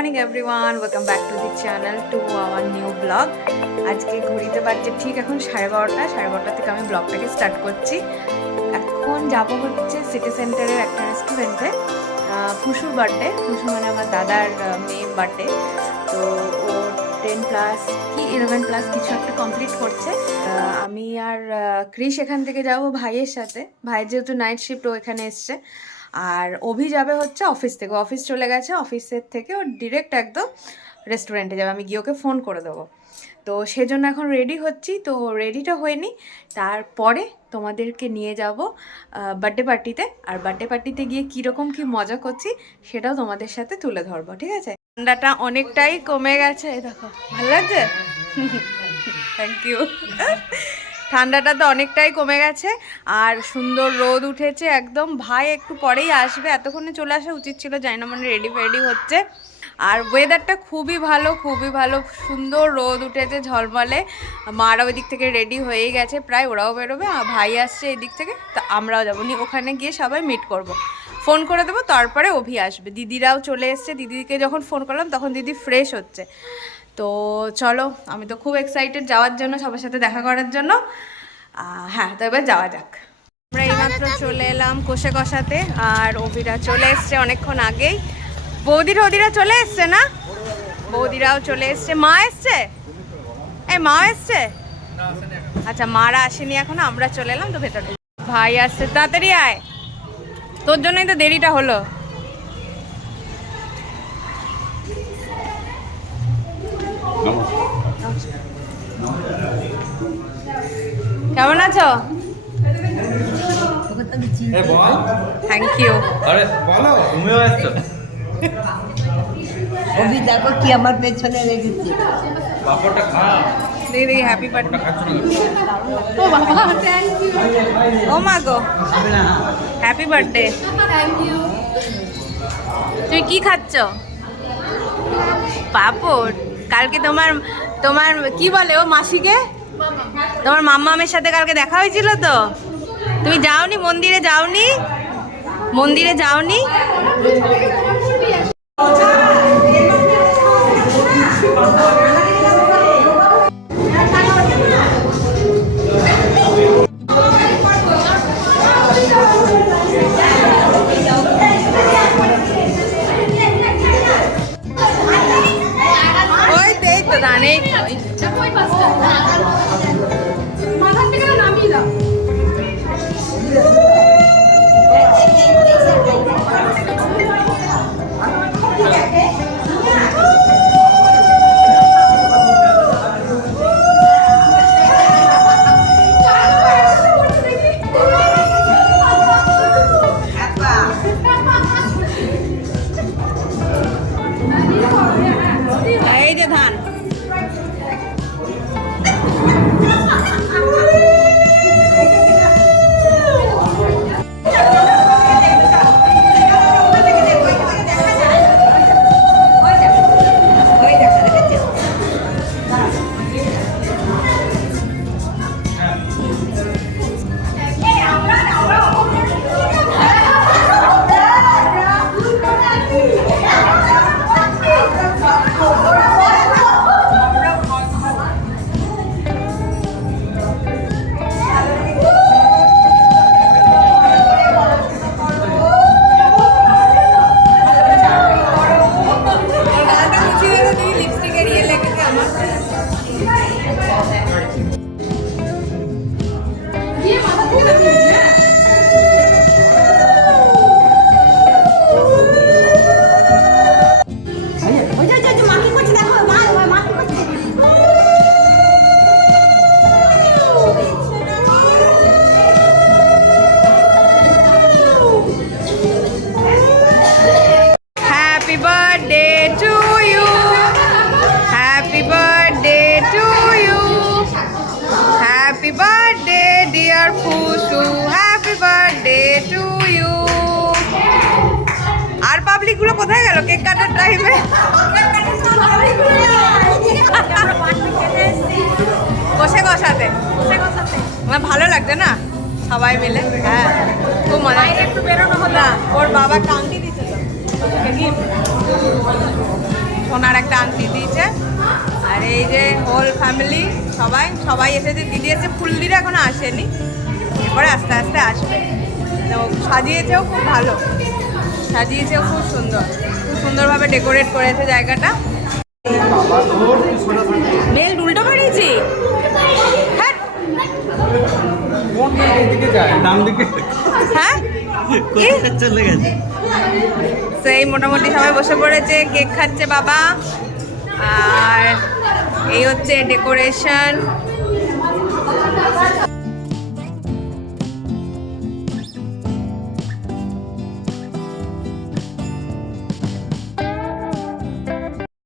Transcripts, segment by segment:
morning everyone, welcome back to the channel to our new vlog. আজকে ঘড়িতে বাজছে ঠিক এখন 12:30 থেকে আমি ব্লগটাকে স্টার্ট করছি। এখন যাব হচ্ছে সিটি সেন্টারের একটা রেস্টুরেন্টে। খুশুর বার্থডে, খুশু মানে আমার দাদার মেয়ের বার্থডে। তো ও 10+ কি 11+ কিছু একটা কমপ্লিট করছে। আমি আর ক্রিশ এখান থেকে যাব ভাইয়ের সাথে। ভাই যেহেতু নাইট শিফট, ও এখানে এসছে। আর অভি যাবে হচ্ছে অফিস থেকে, অফিস চলে গেছে, অফিসের থেকে ও ডিরেক্ট একদম রেস্টুরেন্টে যাবে। আমি গিয়ে ওকে ফোন করে দেবো। তো সেজন্য এখন রেডি হচ্ছি। তো রেডিটা হয়নি, তারপরে তোমাদেরকে নিয়ে যাব বার্থডে পার্টিতে। আর বার্থডে পার্টিতে গিয়ে কীরকম কী মজা করছি সেটাও তোমাদের সাথে তুলে ধরবো, ঠিক আছে? ঠান্ডাটা অনেকটাই কমে গেছে, দেখো ভালো লাগছে। Thank you. ঠান্ডাটা তো অনেকটাই কমে গেছে আর সুন্দর রোদ উঠেছে একদম। ভাই একটু পরেই আসবে, এতক্ষণে চলে আসা উচিত ছিল, জানি না, মানে রেডি ফেডি হচ্ছে। আর ওয়েদারটা খুবই ভালো, খুবই ভালো, সুন্দর রোদ উঠেছে ঝলমলে। মারা ওই দিক থেকে রেডি হয়েই গেছে প্রায়, ওরাও বেরোবে। ভাই আসছে এই দিক থেকে, তো আমরাও যাবো নি, ওখানে গিয়ে সবাই মিট করব। ফোন করে দেবো, তারপরে অভি আসবে। দিদিরাও চলে এসছে, দিদিকে যখন ফোন করলাম তখন দিদি ফ্রেশ হচ্ছে। তো চলো, আমি তো খুব এক্সাইটেড যাওয়ার জন্য, সবার সাথে দেখা করার জন্য। হ্যাঁ, তো এবার যাওয়া যাক। আমরা এইমাত্র চলে এলাম কোষে কষাতে, আর অভিরা চলে এসছে অনেকক্ষণ আগেই। বৌদিরা চলে এসছে না? বৌদিরাও চলে এসছে। মা এসছে? মা এসছে? আচ্ছা, মারা আসেনি এখনো, আমরা চলে এলাম তো ভেতরে। ভাই আসছে, তাড়াতাড়ি আয়, তোর জন্যই তো দেরিটা হলো। কেমন আছো? Thank you. আরে বলো, তুমিও আসছো? অভি দেখো কি আমার পেছনে রেখেছি। পাপড়টা খা। দিদি হ্যাপি বার্থডে। খাচ্ছ না? ও বাবা, থ্যাংক ইউ। ও মা গো, হ্যাপি বার্থডে। Thank you. তুমি কি খাচ্ছ? পাপড়। কালকে তোমার কি বলে ও মাসিকে, তোমার মাম্মামের সাথে কালকে দেখা হয়েছিল তো? তুমি যাওনি মন্দিরে? যাওনি? ওই দেখ তো দানে মাথা থেকে নামিয়ে দাও। এই যে ধান, Happy birthday dear Khushu, happy birthday to you. আর পাবলিক গুলো কোথায় গেল কেক কাটার টাইমে? বসে কষাতে ভালো লাগছে না সবাই মিলে? হ্যাঁ, খুব মজা। একটু বেরোনো হলো না, ওর বাবা কান্দি দিচ্ছে তো। সোনার একটা আংটি দিয়েছে। আর এই যে হোল ফ্যামিলি সবাই এসেছে। দিদি এসে ফুলদিরা এখনো আসেনি, এরপরে আস্তে আস্তে আসবে। তো সাজিয়েছেও খুব ভালো, সাজিয়েছেও খুব সুন্দরভাবে ডেকোরেট করেছে জায়গাটা। বেল উল্টো বাড়িয়েছি। হ্যাঁ হ্যাঁ চলে গেছে। সেই মোটামুটি সবাই বসে পড়েছে, কেক খাচ্ছে বাবা। আর এই হচ্ছে ডেকোরেশন।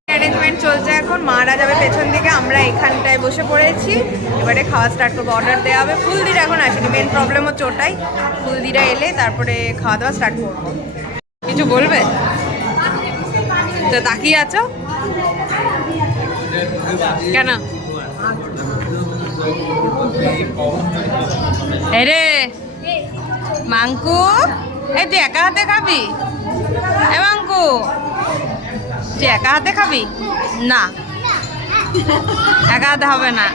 অ্যারেঞ্জমেন্ট চলছে এখন, মারা যাবে পেছন দিকে, আমরা এখানটায় বসে পড়েছি। এবারে খাওয়া স্টার্ট করবো, অর্ডার দেওয়া হবে। ফুলদিরা এখন আসেনি, মেন প্রবলেম হচ্ছে ওটাই। ফুলদিরা এলে তারপরে খাওয়া দাওয়া স্টার্ট করবো। কিছু বলবে তো? তাকিয়ে আছো কেন? রে মাঙ্কু, এই তুই একা হাতে খাবি? এ মাঙ্কু, তুই একা হাতে খাবি না? একা হাতে হবে না।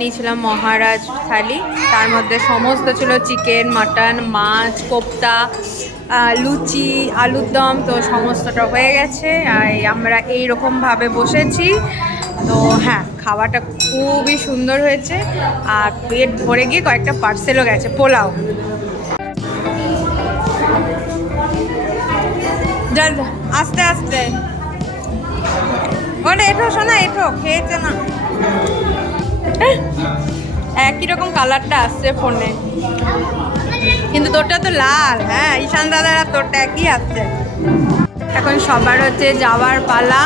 নিয়েছিলাম মহারাজ থালি, তার মধ্যে সমস্ত ছিল চিকেন, মাটন, মাছ, কোপ্তা, লুচি, আলুর দম। তো সমস্তটা হয়ে গেছে, আর আমরা এইরকমভাবে বসেছি। তো হ্যাঁ, খাওয়াটা খুবই সুন্দর হয়েছে। আর পেট ভরে গিয়ে কয়েকটা পার্সেলও গেছে, পোলাও। জল আস্তে আস্তে ওটা এঠো শোনা, এঠো খেয়েছে না। একই রকম কালারটা আসছে ফোনে, কিন্তু তোরটা তো লাল। হ্যাঁ ঈশান দাদার আর তোরটা একই আসছে। এখন সবার হচ্ছে যাওয়ার পালা।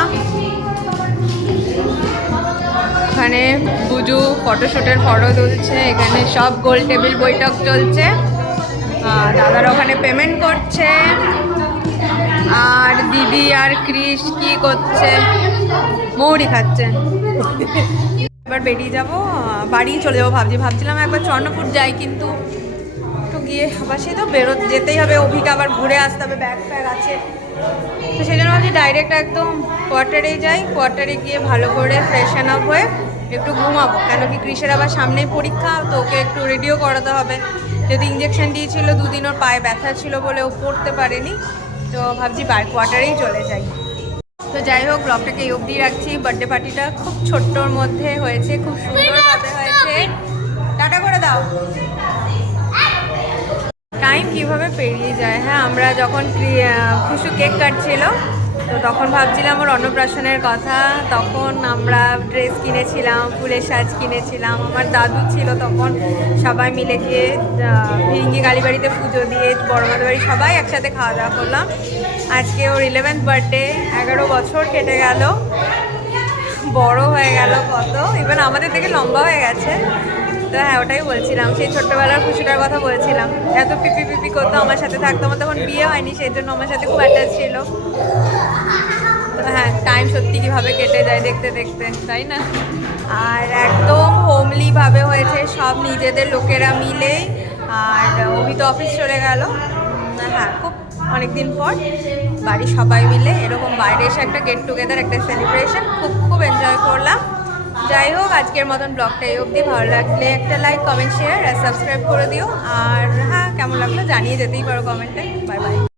এখানে বুজু ফটোশ্যুটের ফটো তুলছে, এখানে সব গোল টেবিল বৈঠক চলছে। দাদারা ওখানে পেমেন্ট করছে। আর দিদি আর ক্রিস কি করছে? মৌরি খাচ্ছে। এবার বেরিয়ে যাব, বাড়ি চলে যাবো ভাবছিলাম একবার চন্দ্রপুর যাই, কিন্তু একটু গিয়ে আবার সে তো যেতেই হবে। অভিকে আবার ঘুরে আসতে হবে, ব্যাগ ফ্যাগ আছে। তো সেই জন্য ভাবছি ডাইরেক্ট একদম কোয়ার্টারেই যাই। কোয়ার্টারে গিয়ে ভালো করে ফ্রেশন আপ হয়ে একটু ঘুমাবো, কেন কি ক্রিসের আবার সামনেই পরীক্ষা, তো ওকে একটু রেডিও করাতে হবে। যেহেতু ইঞ্জেকশন দিয়েছিল, দুদিন ওর পায়ে ব্যথা ছিল বলে ও পড়তে পারেনি। তো ভাবছি কোয়ার্টারেই চলে যাই। তো যাই হোক, ব্লগটাকে এই অবধি রাখছি। বার্থডে পার্টিটা খুব ছোট্টর মধ্যে হয়েছে, খুব সুন্দরভাবে হয়েছে। টাটা করে দাও। টাইম কিভাবে পেরিয়ে যায়। হ্যাঁ, আমরা যখন খুশু কেক কাটছিল, তো তখন ভাবছিলাম ওর অন্নপ্রাশনের কথা। তখন আমরা ড্রেস কিনেছিলাম, ফুলের সাজ কিনেছিলাম। আমার দাদু ছিল তখন, সবাই মিলে গিয়ে ভিঙ্গি কালীবাড়িতে পুজো দিয়ে বড়মাদের বাড়ি সবাই একসাথে খাওয়া দাওয়া করলাম। আজকে ওর 11th বার্থডে, 11 বছর কেটে গেল, বড় হয়ে গেল কত, ইভেন আমাদের থেকে লম্বা হয়ে গেছে। তো হ্যাঁ, ওটাই বলছিলাম, সেই ছোট্টবেলার খুশিটার কথা বলছিলাম। এত পিপি পিপি করতো, আমার সাথে থাকতো। আমার তখন বিয়ে হয়নি, সেই জন্য আমার সাথে খুব অ্যাটাচ ছিল। তো হ্যাঁ, টাইম সত্যি কীভাবে কেটে যায় দেখতে দেখতে, তাই না? আর একদম হোমলিভাবে হয়েছে, সব নিজেদের লোকেরা মিলে। আর অভি তো অফিস চলে গেল। হ্যাঁ, খুব অনেকদিন পর বাড়ির সবাই মিলে এরকম বাইরে এসে একটা গেট টুগেদার, একটা সেলিব্রেশন খুব এনজয় করলাম। যাই হোক, আজকের মতন ব্লগটা এই অবধি। ভালো লাগলে একটা লাইক, কমেন্ট, শেয়ার আর সাবস্ক্রাইব করে দিও। আর হ্যাঁ, কেমন লাগলো জানিয়ে যেতেই পারো কমেন্টে। Bye bye.